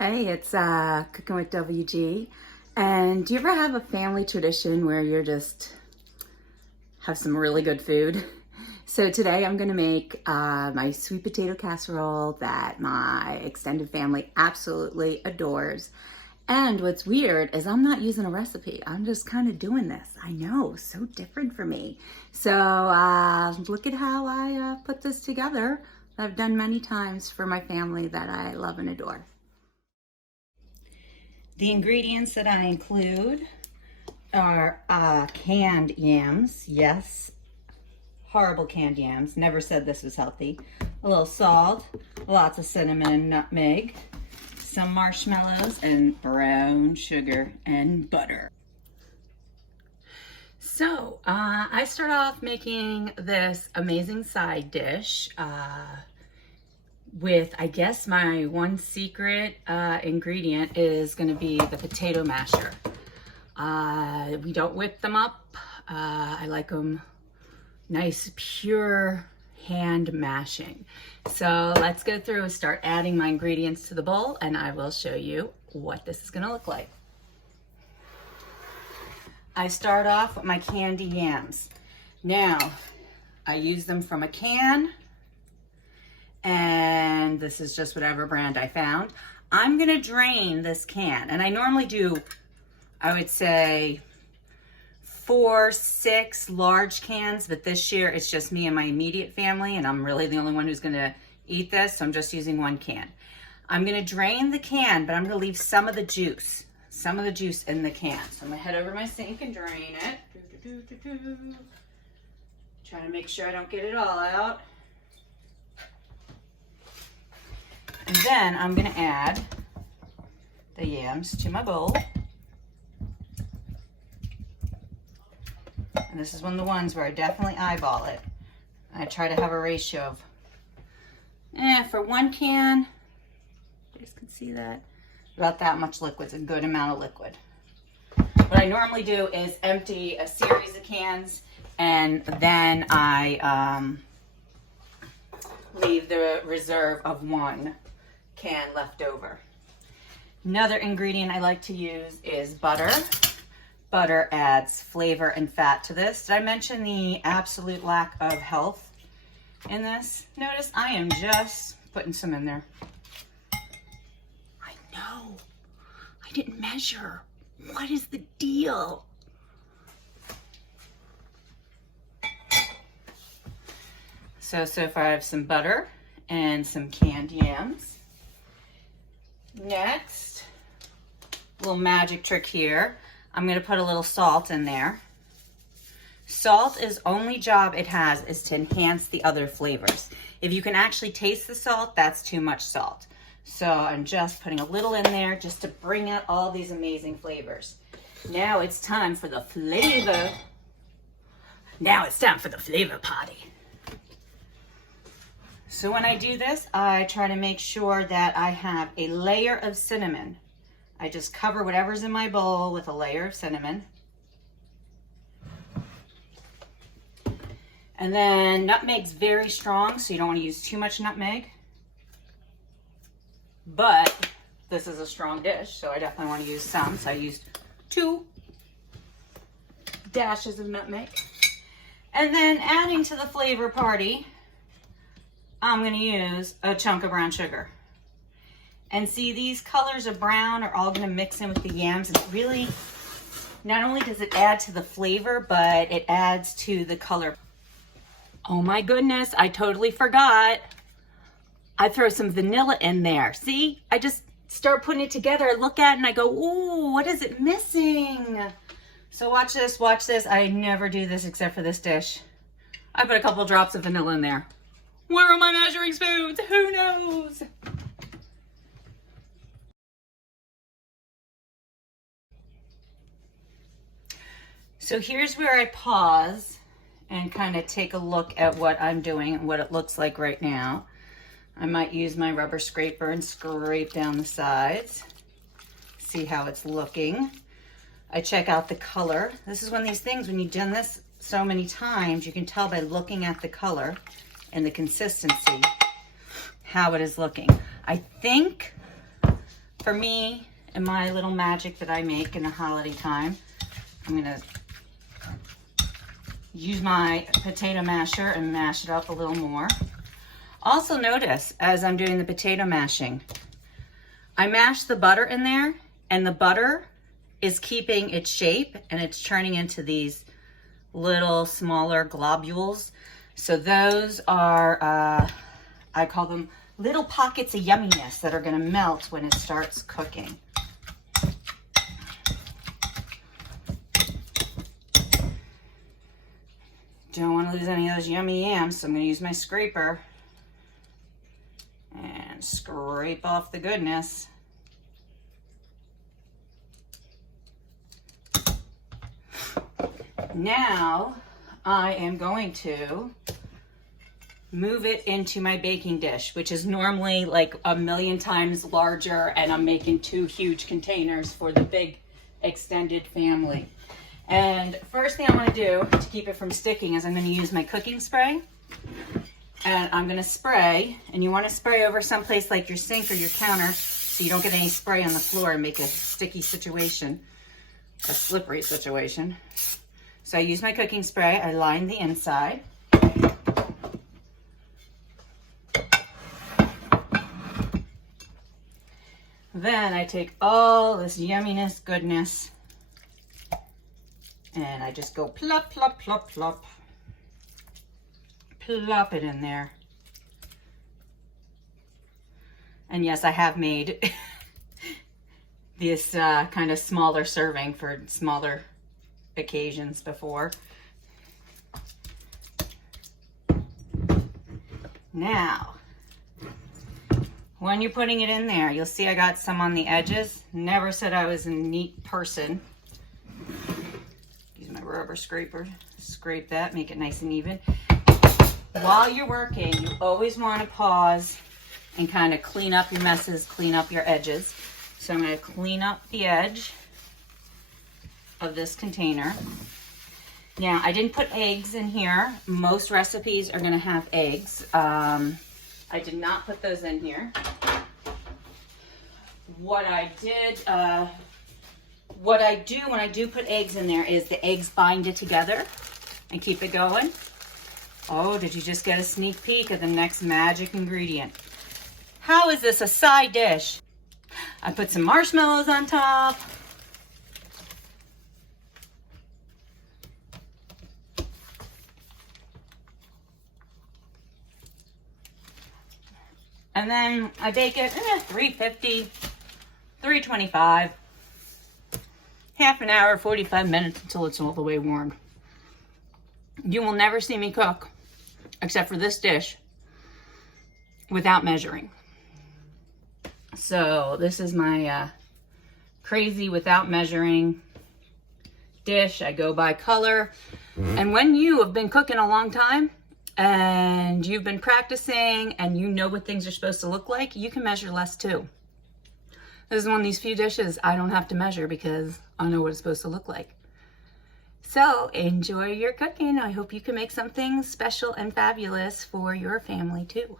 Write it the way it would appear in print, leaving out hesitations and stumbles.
Hey, it's Cooking with WG. And do you ever have a family tradition where you're just have some really good food? So today I'm gonna make my sweet potato casserole that my extended family absolutely adores. And what's weird is I'm not using a recipe. I'm just kind of doing this. I know, so different for me. So look at how I put this together. I've done many times for my family that I love and adore. The ingredients that I include are canned yams. Yes, horrible canned yams. Never said this was healthy. A little salt, lots of cinnamon and nutmeg, some marshmallows, and brown sugar and butter. So I start off making this amazing side dish with, I guess, my one secret ingredient is going to be the potato masher. We don't whip them up. I like them nice, pure hand mashing. So let's go through and start adding my ingredients to the bowl, and I will show you what this is going to look like. I start off with my candied yams. Now, I use them from a can, and this is just whatever brand I found. I'm gonna drain this can, and I normally do, I would say, 4, 6 large cans, but this year it's just me and my immediate family, and I'm really the only one who's gonna eat this, so I'm just using one can. I'm gonna drain the can, but I'm gonna leave some of the juice in the can. So I'm gonna head over to my sink and drain it. Trying to make sure I don't get it all out. And then I'm gonna add the yams to my bowl. And this is one of the ones where I definitely eyeball it. I try to have a ratio of, for one can, you guys can see that, about that much liquid. It's a good amount of liquid. What I normally do is empty a series of cans, and then I leave the reserve of one can left over. Another ingredient I like to use is butter. Butter adds flavor and fat to this. Did I mention the absolute lack of health in this? Notice I am just putting some in there. I know, I didn't measure. What is the deal? So far I have some butter and some canned yams. Next, little magic trick here. I'm gonna put a little salt in there. Salt is only job it has is to enhance the other flavors. If you can actually taste the salt, that's too much salt. So I'm just putting a little in there just to bring out all these amazing flavors. Now it's time for the flavor. Now it's time for the flavor party. So when I do this, I try to make sure that I have a layer of cinnamon. I just cover whatever's in my bowl with a layer of cinnamon. And then nutmeg's very strong, so you don't want to use too much nutmeg. But this is a strong dish, so I definitely want to use some. So I used 2 dashes of nutmeg. And then adding to the flavor party, I'm going to use a chunk of brown sugar. And see, these colors of brown are all going to mix in with the yams. And really, not only does it add to the flavor, but it adds to the color. Oh my goodness, I totally forgot. I throw some vanilla in there. See, I just start putting it together. I look at it and I go, ooh, what is it missing? So watch this, watch this. I never do this except for this dish. I put a couple drops of vanilla in there. Where are my measuring spoons? Who knows? So here's where I pause and kind of take a look at what I'm doing and what it looks like right now. I might use my rubber scraper and scrape down the sides, see how it's looking. I check out the color. This is one of these things, when you've done this so many times, you can tell by looking at the color and the consistency how it is looking. I think for me and my little magic that I make in the holiday time, I'm gonna use my potato masher and mash it up a little more. Also notice, as I'm doing the potato mashing, I mash the butter in there, and the butter is keeping its shape, and it's turning into these little smaller globules. So those are, I call them little pockets of yumminess that are gonna melt when it starts cooking. Don't want to lose any of those yummy yams, so I'm going to use my scraper and scrape off the goodness. Now I am going to move it into my baking dish, which is normally like a million times larger, and I'm making 2 huge containers for the big extended family. And first thing I want to do to keep it from sticking is I'm going to use my cooking spray, and I'm going to spray, and you want to spray over someplace like your sink or your counter so you don't get any spray on the floor and make a sticky situation, a slippery situation. So I use my cooking spray, I line the inside. Then I take all this yumminess, goodness, and I just go plop, plop, plop, plop. Plop it in there. And yes, I have made this kind of smaller serving for smaller occasions before. Now, when you're putting it in there, you'll see I got some on the edges. Never said I was a neat person. Use my rubber scraper, scrape that, make it nice and even. While you're working, you always want to pause and kind of clean up your messes, clean up your edges. So I'm going to clean up the edge of this container. Now, I didn't put eggs in here. Most recipes are going to have eggs. I did not put those in here. What I do when I do put eggs in there is the eggs bind it together and keep it going. Oh, did you just get a sneak peek of the next magic ingredient? How is this a side dish? I put some marshmallows on top. And then I bake it 350, 325, half an hour, 45 minutes until it's all the way warmed. You will never see me cook, except for this dish, without measuring. So this is my crazy without measuring dish. I go by color. And when you have been cooking a long time, and you've been practicing and you know what things are supposed to look like, you can measure less too. This is one of these few dishes I don't have to measure because I know what it's supposed to look like. So enjoy your cooking. I hope you can make something special and fabulous for your family too.